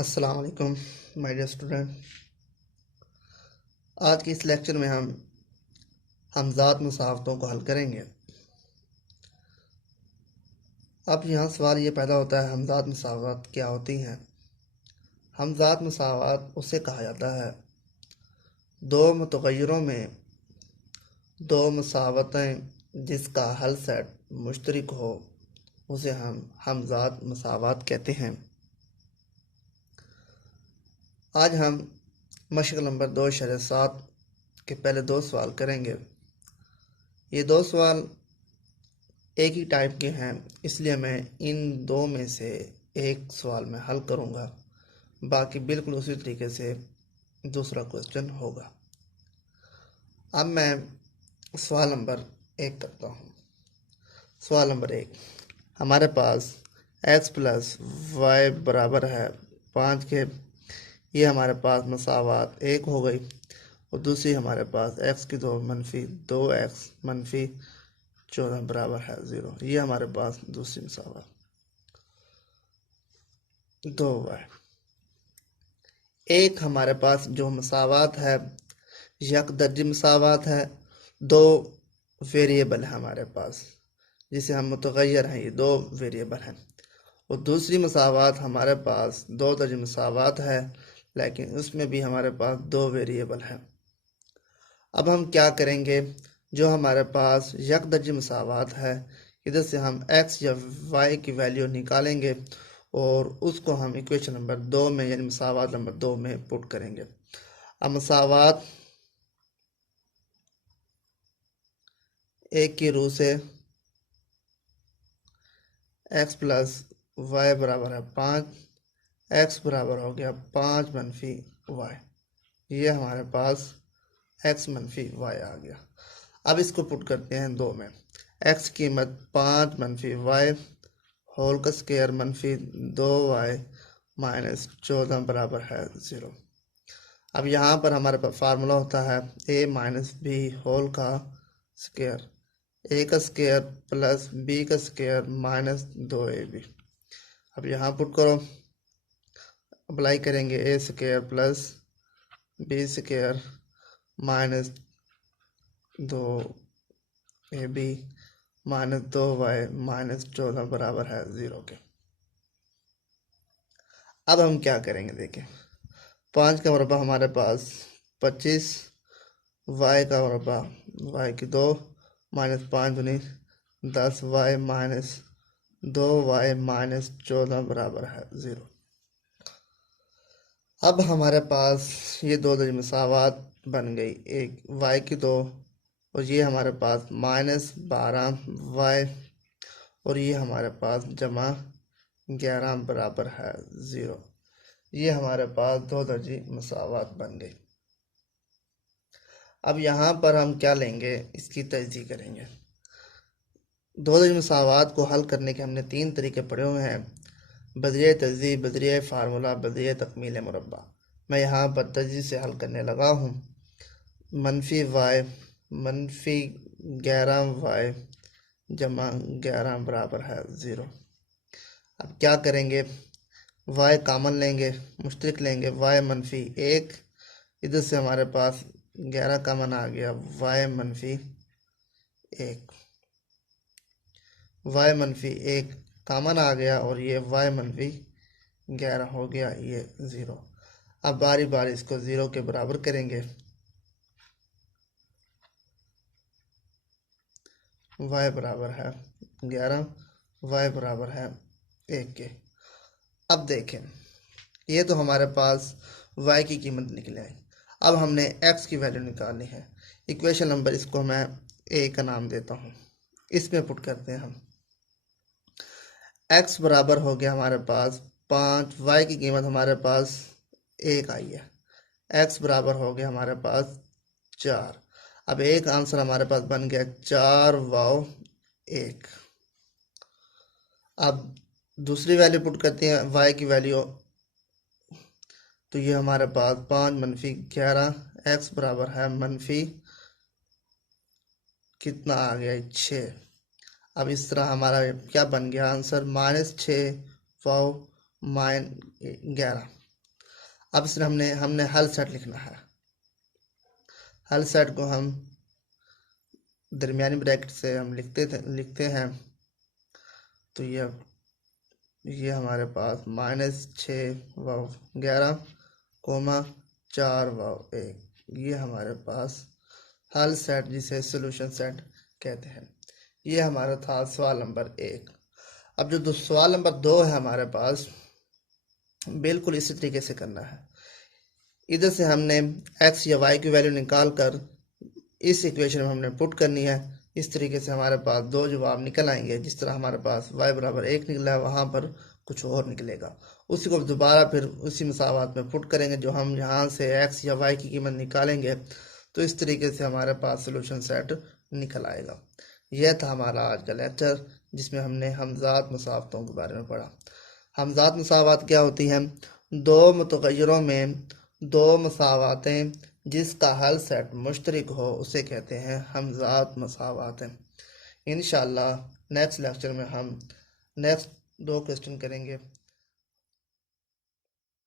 अस्सलाम वालेकुम my dear student. आज के इस लेक्चर में हम हमज़ात मुसावतों को हल करेंगे। अब यहाँ सवाल ये पैदा होता है, हमज़ात मुसावत क्या होती हैं। हमज़ात मुसावत उसे कहा जाता है दो मुतग़य्यरों में दो मुसावतें जिसका हल सेट मुश्तरक हो, उसे हम हमज़ात मुसावत कहते हैं। आज हम मशक नंबर 2.7 के पहले दो सवाल करेंगे। ये दो सवाल एक ही टाइप के हैं, इसलिए मैं इन दो में से एक सवाल में हल करूँगा, बाकी बिल्कुल उसी तरीके से दूसरा क्वेश्चन होगा। अब मैं सवाल नंबर 1 करता हूँ। सवाल नंबर 1, हमारे पास x प्लस वाई बराबर है 5 के। ये हमारे पास मसावात 1 हो गई, और दूसरी हमारे पास x की 2 मनफी 2x मनफी 14 बराबर है 0। ये हमारे पास दूसरी मसावत 2y। एक हमारे पास जो मसावत है यक दर्जी मसावत है, दो वेरिएबल है हमारे पास जिसे हम मुतग़य्यर हैं, ये दो वेरिएबल हैं। और दूसरी मसावत हमारे पास दो दर्जी मसावत है, लेकिन उसमें भी हमारे पास दो वेरिएबल हैं। अब हम क्या करेंगे, जो हमारे पास यक दर्जी मसावत है इधर से हम x या y की वैल्यू निकालेंगे और उसको हम इक्वेशन नंबर 2 में यानी मसावत नंबर 2 में पुट करेंगे। अब मसावत एक की रूह से x प्लस वाई बराबर है 5, x बराबर हो गया 5 मनफी y। ये हमारे पास x मनफी y आ गया। अब इसको पुट करते हैं 2 में। x की कीमत 5 मनफी y होल का स्क्वायर मनफी 2y माइनस 14 बराबर है 0। अब यहाँ पर हमारे पास फार्मूला होता है a माइनस बी होल का स्क्वायर, a का स्क्वायर प्लस b का स्क्वायर माइनस 2ab। अब यहाँ पुट करो, अप्लाई करेंगे a square plus b square minus 2ab minus 2y minus 14 बराबर है 0 के। अब हम क्या करेंगे, देखें 5 का मुरब्बा हमारे पास 25, y का मुरब्बा y की 2 माइनस 5 दूनी 10y माइनस 2y माइनस 14 बराबर है 0। अब हमारे पास ये दो दर्ज मसावत बन गई, एक y की 2 और ये हमारे पास माइनस 12y और ये हमारे पास जमा 11 बराबर है 0। ये हमारे पास दो दर्जी मसावत बन गई। अब यहाँ पर हम क्या लेंगे, इसकी तजदीद करेंगे। दो दर्जी मसावत को हल करने के हमने 3 तरीके पढ़े हुए हैं, बदरिया तजदीद, बदरिया फार्मूला, बदरिया तकमील मुरब्बा। मैं यहाँ पर तजदीद से हल करने लगा हूँ। मनफी y मनफी 11y जमा 11 बराबर है 0। अब क्या करेंगे, y कामन लेंगे, मुश्तरक लेंगे, y मनफी 1, इधर से हमारे पास 11 कामन आ गया, y मनफी 1, y मनफी 1 कामन आ गया और ये y मनफी 11 हो गया, ये 0। अब बारी बारी इसको 0 के बराबर करेंगे। y बराबर है 11, y बराबर है 1 के। अब देखें, ये तो हमारे पास y की कीमत निकले आई। अब हमने x की वैल्यू निकालनी है। इक्वेशन नंबर इसको मैं a का नाम देता हूँ, इसमें पुट करते हैं हम। x बराबर हो गया हमारे पास 5, y की कीमत हमारे पास 1 आई है, x बराबर हो गया हमारे पास 4। अब एक आंसर हमारे पास बन गया 4 वाओ 1। अब दूसरी वैल्यू पुट करते हैं y की वैल्यू, तो ये हमारे पास 5 मनफी 11, x बराबर है मनफी कितना आ गया 6। अब इस तरह हमारा क्या बन गया आंसर, -6 वाओ -11। अब इसमें हमने हल सेट लिखना है। हल सेट को हम दरमियानी ब्रैकेट से हम लिखते हैं। तो ये हमारे पास -6 व 11 4 व 1, ये हमारे पास हल सेट जिसे सॉल्यूशन सेट कहते हैं। ये हमारा था सवाल नंबर 1। अब जो सवाल नंबर 2 है हमारे पास, बिल्कुल इसी तरीके से करना है। इधर से हमने x या y की वैल्यू निकाल कर इस इक्वेशन में हमने पुट करनी है। इस तरीके से हमारे पास दो जवाब निकल आएंगे। जिस तरह हमारे पास y बराबर 1 निकला है, वहाँ पर कुछ और निकलेगा। उसी को दोबारा फिर उसी मसावात में पुट करेंगे। जो हम यहाँ से x या y की कीमत निकालेंगे, तो इस तरीके से हमारे पास सोल्यूशन सेट निकल आएगा। यह था हमारा आज का लेक्चर, जिसमें हमने हमजात मुसावतों के बारे में पढ़ा। हमजात मुसावात क्या होती हैं? दो मुतग़य्यरों में दो मसावातें जिसका हल सेट मुश्तरक हो, उसे कहते हैं हमजात मसावातें। इंशाअल्लाह नेक्स्ट लेक्चर में हम नेक्स्ट 2 क्वेश्चन करेंगे।